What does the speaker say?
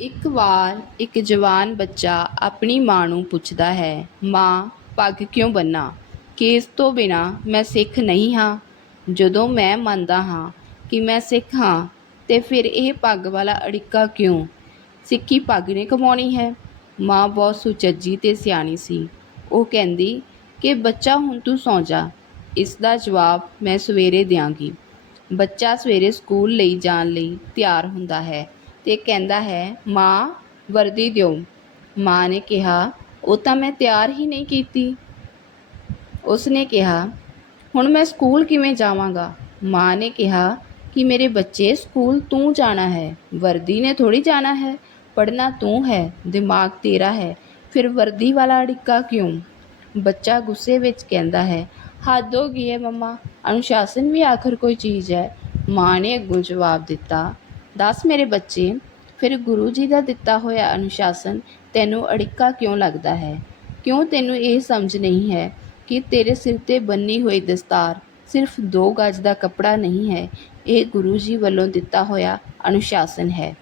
ਇੱਕ ਵਾਰ ਇੱਕ ਜਵਾਨ ਬੱਚਾ ਆਪਣੀ ਮਾਂ ਨੂੰ ਪੁੱਛਦਾ ਹੈ, ਮਾਂ, ਪੱਗ ਕਿਉਂ ਬੰਨਾਂ ਕੇਸ ਤੋਂ ਬਿਨਾਂ ਮੈਂ ਸਿੱਖ ਨਹੀਂ ਹਾਂ। ਜਦੋਂ ਮੈਂ ਮੰਨਦਾ ਹਾਂ ਕਿ ਮੈਂ ਸਿੱਖ ਹਾਂ, ਤੇ ਫਿਰ ਇਹ ਪੱਗ ਵਾਲਾ ਅੜਿੱਕਾ ਕਿਉਂ? ਸਿੱਖੀ ਪੱਗ ਨੇ ਕਮਾਉਣੀ ਹੈ। ਮਾਂ ਬਹੁਤ ਸੁਚੱਜੀ ਤੇ ਸਿਆਣੀ ਸੀ। ਉਹ ਕਹਿੰਦੀ, ਕਿ ਬੱਚਾ ਹੁਣ ਤੂੰ ਸੌਂ ਜਾ। ਇਸ ਦਾ ਜਵਾਬ ਮੈਂ ਸਵੇਰੇ ਦਿਆਂਗੀ। ਬੱਚਾ ਸਵੇਰੇ ਸਕੂਲ ਲਈ ਜਾਣ ਲਈ ਤਿਆਰ ਹੁੰਦਾ ਹੈ। ਤੇ ਕਹਿੰਦਾ ਹੈ, ਮਾਂ, ਵਰਦੀ ਦਿਓ। ਮਾਂ ਨੇ ਕਿਹਾ, ਉਹ ਤਾਂ ਮੈਂ ਤਿਆਰ ਹੀ ਨਹੀਂ ਕੀਤੀ। ਉਸ ਨੇ ਕਿਹਾ, ਹੁਣ ਮੈਂ ਸਕੂਲ ਕਿਵੇਂ ਜਾਵਾਂਗਾ? ਮਾਂ ਨੇ ਕਿਹਾ, ਕਿ ਮੇਰੇ ਬੱਚੇ ਸਕੂਲ ਤੂੰ ਜਾਣਾ ਹੈ। ਵਰਦੀ ਨੇ ਥੋੜੀ ਜਾਣਾ ਹੈ। ਪੜ੍ਹਨਾ ਤੂੰ ਹੈ। ਦਿਮਾਗ ਤੇਰਾ ਹੈ। ਫਿਰ ਵਰਦੀ ਵਾਲਾ ਅੜਿੱਕਾ ਕਿਉਂ? ਬੱਚਾ ਗੁੱਸੇ ਵਿੱਚ ਕਹਿੰਦਾ ਹੈ, ਹੱਦ ਹੋ ਗਈ ਹੈ ਮੰਮਾ। ਅਨੁਸ਼ਾਸਨ ਵੀ ਆਖਰ ਕੋਈ ਚੀਜ਼ ਹੈ। ਮਾਂ ਨੇ ਅੱਗੋਂ ਜਵਾਬ ਦਿੱਤਾ ਦੱਸ ਮੇਰੇ ਬੱਚੇ, ਫਿਰ ਗੁਰੂ ਜੀ ਦਾ ਦਿੱਤਾ ਹੋਇਆ ਅਨੁਸ਼ਾਸਨ ਤੈਨੂੰ ਅੜਿੱਕਾ ਕਿਉਂ ਲੱਗਦਾ ਹੈ? ਕਿਉਂ ਤੈਨੂੰ ਇਹ ਸਮਝ ਨਹੀਂ ਹੈ ਕਿ ਤੇਰੇ ਸਿਰ ਤੇ ਬੰਨੀ ਹੋਈ ਦਸਤਾਰ ਸਿਰਫ ਦੋ ਗਜ ਦਾ ਕੱਪੜਾ ਨਹੀਂ ਹੈ? ਇਹ ਗੁਰੂ ਜੀ ਵੱਲੋਂ ਦਿੱਤਾ ਹੋਇਆ ਅਨੁਸ਼ਾਸਨ ਹੈ।